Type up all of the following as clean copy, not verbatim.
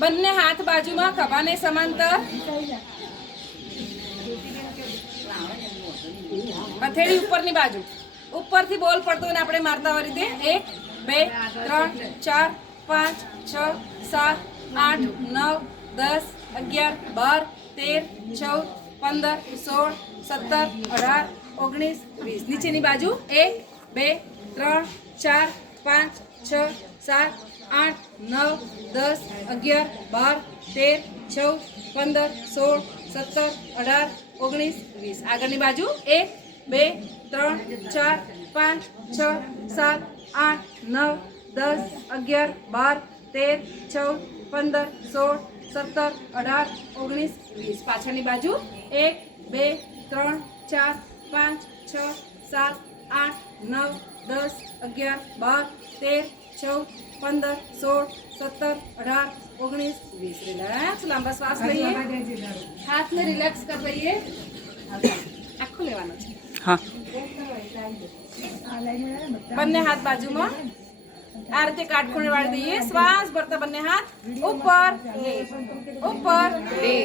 બંને હાથ બાજુમાં ખભાને સમાંતર, હથેળી ઉપરની બાજુ, ઉપરથી બોલ પડતો હોય ને આપણે મારતા હોય રીતે 1 2 3 4 5 6 7 8 9 10 11 12 13 14 15 16 17 18 19 20 નીચેની બાજુ 1 2 3 4 5 6 7 8 9 10 11 12 13 14 15 16 17 18 19 20 આગળની બાજુ 1 2 3 4 5 6 7 8 9 10 11 12 13 14 15 16 17 18 19 20 પાછળની બાજુ 1 2 3 4 5 6 7 8 9 10 11 12 13 14 15 16 17 18 19 20 રિલેક્સ લાંબા શ્વાસ લઈએ, હાથને રિલેક્સ કરી લઈએ, આખું લેવાનું છે. હા. બંને હાથ બાજુમાં આ રીતે કાટખૂણે વાળી દઈએ. શ્વાસ ભરતા બંને હાથ ઉપર, ઉપર 2,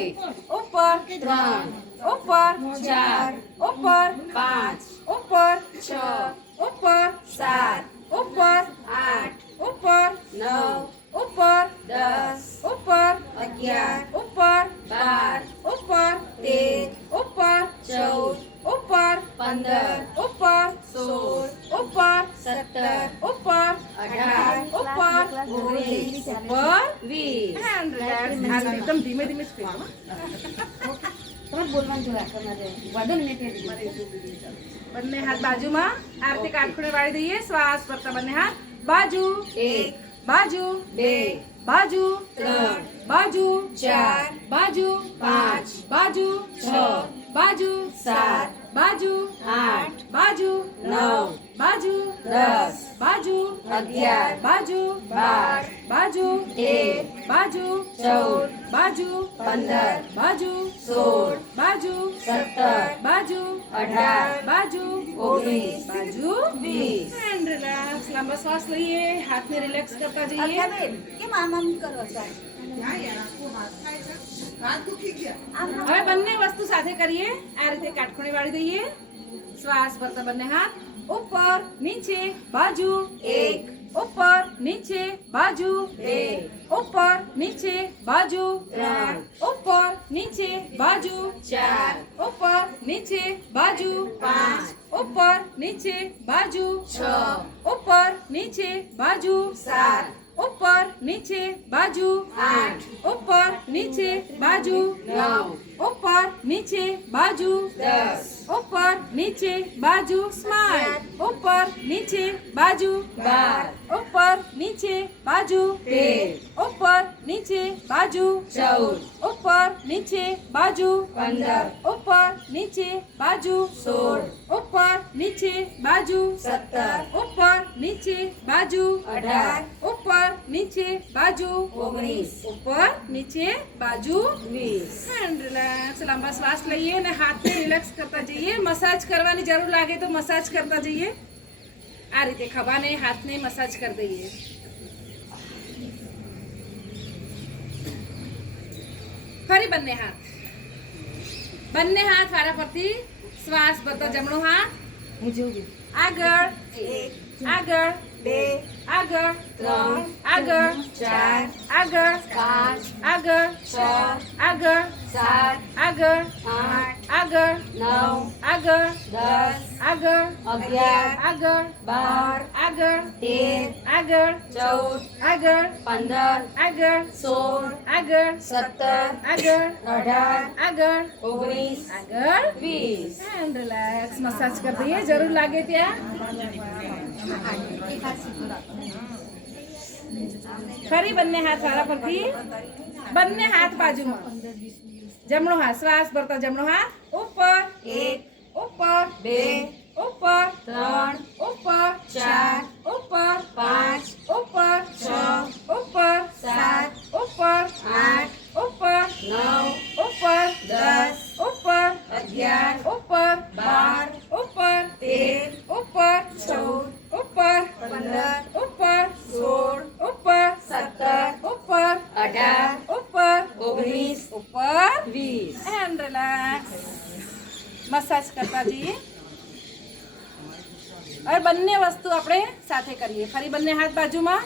ઉપર 3, ઉપર 4, ઉપર 5, ઉપર 6, ઉપર 7, ઉપર 8, ઉપર 9, ઉપર 10, ઉપર 11, ઉપર 12, ઉપર 13, ઉપર 14, ઉપર 15, ઉપર 16, ઉપર 17, ઉપર 18, ઉપર 19, ઉપર 20. Hand relax. એકદમ ધીમે ધીમે સ્પીડમાં તમારે બોલવાનું જોયા તમારે વધુ મિનિટ બંને હાથ બાજુમાં આ રીતે કાટખૂણે વાળી દઈએ. શ્વાસ ભરતા બંને હાથ બાજુ 1, બાજુ 2, બાજુ 3, બાજુ 4, બાજુ 5, બાજુ 6, બાજુ 7, બાજુ 8, બાજુ 9, બાજુ 10, બાજુ 11, બાજુ 12, બાજુ 13, બાજુ 14, બાજુ 15, બાજુ 16, બાજુ 17, બાજુ 18, બાજુ 19, બાજુ 20. And relax. લાંબા શ્વાસ લઈએ, હાથને રિલેક્સ કરતા જઈએ. કેમ આમ આમ કરો છો? હવે બંને વસ્તુ સાથે કરીએ. આ રીતે કાટખૂણે વાળી દઈએ. શ્વાસ ભરતા બંને હાથ ઉપર નીચે બાજુ 1, ઉપર નીચે બાજુ 2, ઉપર નીચે બાજુ 3, ઉપર નીચે બાજુ 4, ઉપર નીચે બાજુ 5, ઉપર નીચે બાજુ 6, ઉપર નીચે બાજુ 7, ઉપર નીચે બાજુ 8, ઉપર નીચે બાજુ 9, ઉપર નીચે બાજુ 10, ઉપર નીચે બાજુ સ્માઈલ, ઉપર નીચે બાજુ 12, ઉપર નીચે બાજુ 13, ઉપર નીચે બાજુ 14, ઉપર નીચે બાજુ 15, ઉપર નીચે બાજુ 16, ઉપર નીચે બાજુ 17, ઉપર નીચે બાજુ 18, ઉપર નીચે બાજુ 19, ઉપર નીચે બાજુ 20. Hand relax. લાંબા શ્વાસ લઈએ અને હાથને રિલેક્સ કરતા જઈએ. મસાજ કરવાની જરૂર લાગે તો મસાજ કરતા જઈએ. આ રીતે ખભાને હાથને મસાજ કરી દઈએ. ફરી બંને હાથ વારા ફરતી શ્વાસ ભરતા જમણો હાથ આગળ 1, આગળ 2, આગળ 3, આગળ 4, આગળ 5, આગળ 6, આગળ 7, આગળ 8, આગળ 9, આગળ 10, આગળ 11, આગળ 12, આગળ 13, આગળ 14, આગળ 15, આગળ 16, આગળ 17, આગળ 18, આગળ 19, આગળ 20. And relax. મસાજ કરી દઈએ જરૂર લાગે ત્યાં. ફરી બંને હાથ વાળા પરથી બંને હાથ બાજુમાં જમણો હાથ શ્વાસ ભરતા જમણો હાથ ઉપર 1, ઉપર 2, ઉપર 3, ઉપર 4, ઉપર 5, ઉપર 6, ઉપર 7, ઉપર 8, ઉપર 9, ઉપર 10, ઉપર 11, ઉપર 12, ઉપર 13, ઉપર 14, ઉપર 15, ઉપર 16, ઉપર 17, ઉપર 18, 20 એન્ડ રિલેક્સ. મસાજ કરતા જઈએ. હવે બંને વસ્તુ આપણે સાથે કરીએ. ફરી બંને હાથ બાજુમાં.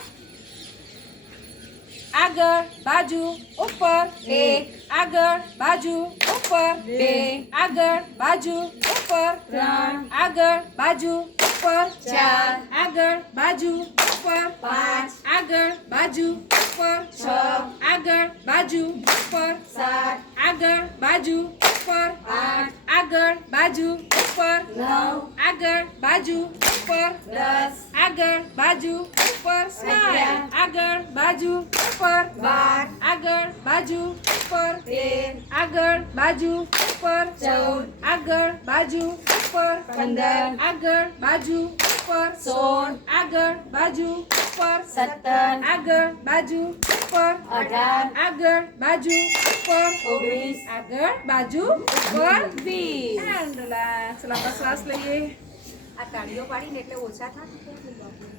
આગળ બાજુ ઉપર 1, આગળ બાજુ ઉપર 2, આગળ બાજુ ઉપર 3, આગળ બાજુ ઉપર 4, આગળ બાજુ ઉપર 5, આગળ બાજુ ઉપર 6, આગળ બાજુ ઉપર 7, આગળ બાજુ ઉપર 8, આગળ બાજુ ઉપર 9, આગળ બાજુ ઉપર 10, આગળ બાજુ ઉપર 11, આગળ બાજુ ઉપર 12, આગળ બાજુ ઉપર 13, આગળ બાજુ ઉપર 14, આગળ બાજુ ઉપર 15, આગળ બાજુ ઉપર 16, આગળ બાજુ ઉપર 17, આગળ બાજુ ઉપર 18, આગળ બાજુ ઉપર 19, આગળ બાજુ ઉપર 20. And relax. લાંબા શ્વાસ લઈએ. આ તાળીઓ પાડીને એટલે ઓછા થાય.